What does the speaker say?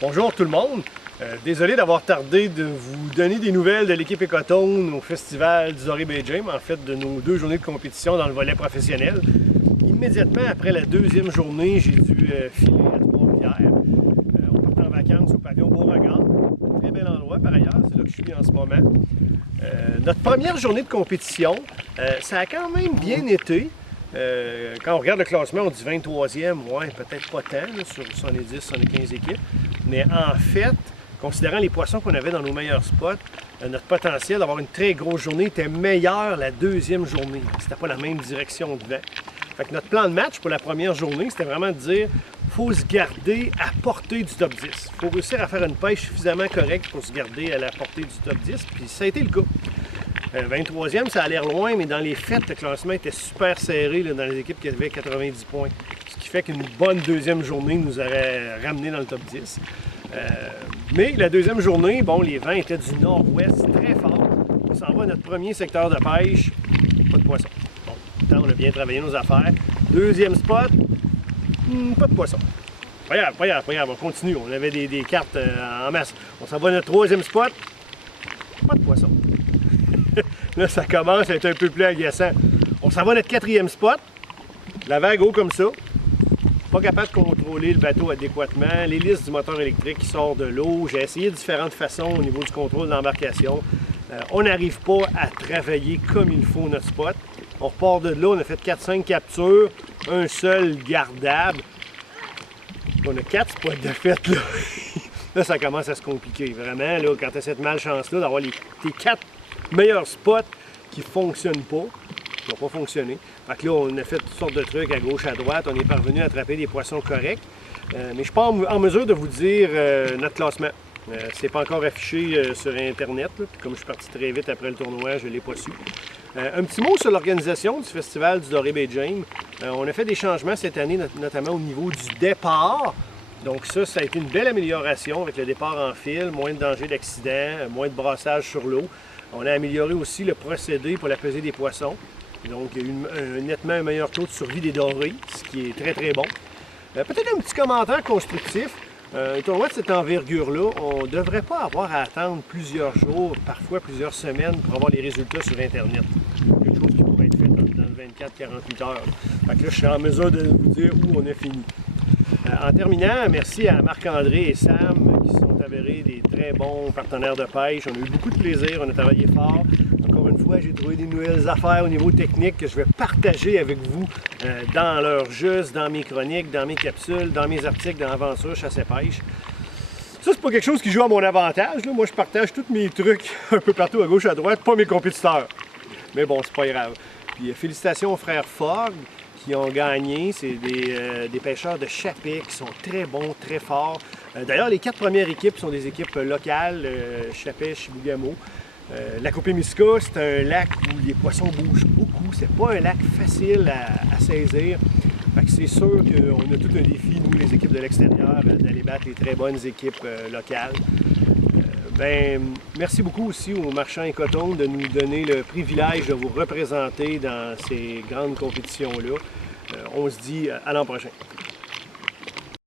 Bonjour tout le monde. Désolé d'avoir tardé de vous donner des nouvelles de l'équipe Ecotone au festival du Doré Bay James, en fait de nos 2 journées de compétition dans le volet professionnel. Immédiatement après la 2e journée, j'ai dû filer à Trois-Rivières. On partait en vacances au pavillon Beauregard. Très bel endroit par ailleurs, c'est là que je suis en ce moment. Notre première journée de compétition, ça a quand même bien été. Quand on regarde le classement, on dit 23e, ouais, peut-être pas tant là, sur 70, 75 équipes. Mais en fait, considérant les poissons qu'on avait dans nos meilleurs spots, notre potentiel d'avoir une très grosse journée était meilleur la 2e journée. C'était pas la même direction de vent. Fait que notre plan de match pour la première journée, c'était vraiment de dire faut se garder à portée du top 10. Il faut réussir à faire une pêche suffisamment correcte pour se garder à la portée du top 10, puis ça a été le cas. 23e, ça a l'air loin, mais dans les faits, le classement était super serré là, dans les équipes qui avaient 90 points. Ce qui fait qu'une bonne 2e journée nous aurait ramené dans le top 10. Mais la 2e journée, bon, les vents étaient du nord-ouest très forts. On s'en va à notre premier secteur de pêche, pas de poisson. Bon, pourtant, on a bien travaillé nos affaires. 2e spot, pas de poisson. Pas grave, on continue. On avait des cartes en masse. On s'en va à notre 3e spot, pas de poisson. Là, ça commence à être un peu plus agaçant. On s'en va à notre 4e spot. La vague haut comme ça. Pas capable de contrôler le bateau adéquatement. L'hélice du moteur électrique qui sort de l'eau. J'ai essayé différentes façons au niveau du contrôle d'embarcation. On n'arrive pas à travailler comme il faut notre spot. On repart de là, on a fait 4-5 captures. Un seul gardable. On a 4 spots de fête là. Là, ça commence à se compliquer. Vraiment, là, quand tu as cette malchance-là d'avoir tes 4 meilleurs spots qui ne fonctionnent pas, qui n'ont pas fonctionné. Fait que là, on a fait toutes sortes de trucs à gauche, à droite. On est parvenu à attraper des poissons corrects. Mais je ne suis pas en mesure de vous dire notre classement. C'est pas encore affiché sur Internet. Là. Puis comme je suis parti très vite après le tournoi, je ne l'ai pas su. Un petit mot sur l'organisation du festival du Doré Bay James. On a fait des changements cette année, notamment au niveau du départ. Donc ça a été une belle amélioration avec le départ en file, moins de danger d'accident, moins de brassage sur l'eau. On a amélioré aussi le procédé pour la pesée des poissons. Donc, il y a eu nettement un meilleur taux de survie des dorés, ce qui est très, très bon. Peut-être un petit commentaire constructif. Un tournoi de cette envergure-là, on ne devrait pas avoir à attendre plusieurs jours, parfois plusieurs semaines, pour avoir les résultats sur Internet. Quelque chose qui pourrait être fait dans 24-48 heures. Fait que là, je suis en mesure de vous dire où on a fini. En terminant, merci à Marc-André et Sam qui se sont avérés des très bons partenaires de pêche. On a eu beaucoup de plaisir, on a travaillé fort. Encore une fois, j'ai trouvé des nouvelles affaires au niveau technique que je vais partager avec vous dans l'heure juste, dans mes chroniques, dans mes capsules, dans mes articles dans Aventure Chasse et Pêche. Ça, c'est pas quelque chose qui joue à mon avantage. Là. Moi, je partage tous mes trucs un peu partout à gauche, à droite, pas mes compétiteurs. Mais bon, c'est pas grave. Puis félicitations aux frères Fogg qui ont gagné. C'est des pêcheurs de Chapet qui sont très bons, très forts. D'ailleurs, les 4 premières équipes sont des équipes locales, Chapet, Chibougamau. La Copemiska, c'est un lac où les poissons bougent beaucoup. C'est pas un lac facile à saisir. Fait que c'est sûr qu'on a tout un défi, nous, les équipes de l'extérieur, d'aller battre les très bonnes équipes locales. Merci beaucoup aussi aux marchands Ecotone de nous donner le privilège de vous représenter dans ces grandes compétitions-là. On se dit à l'an prochain.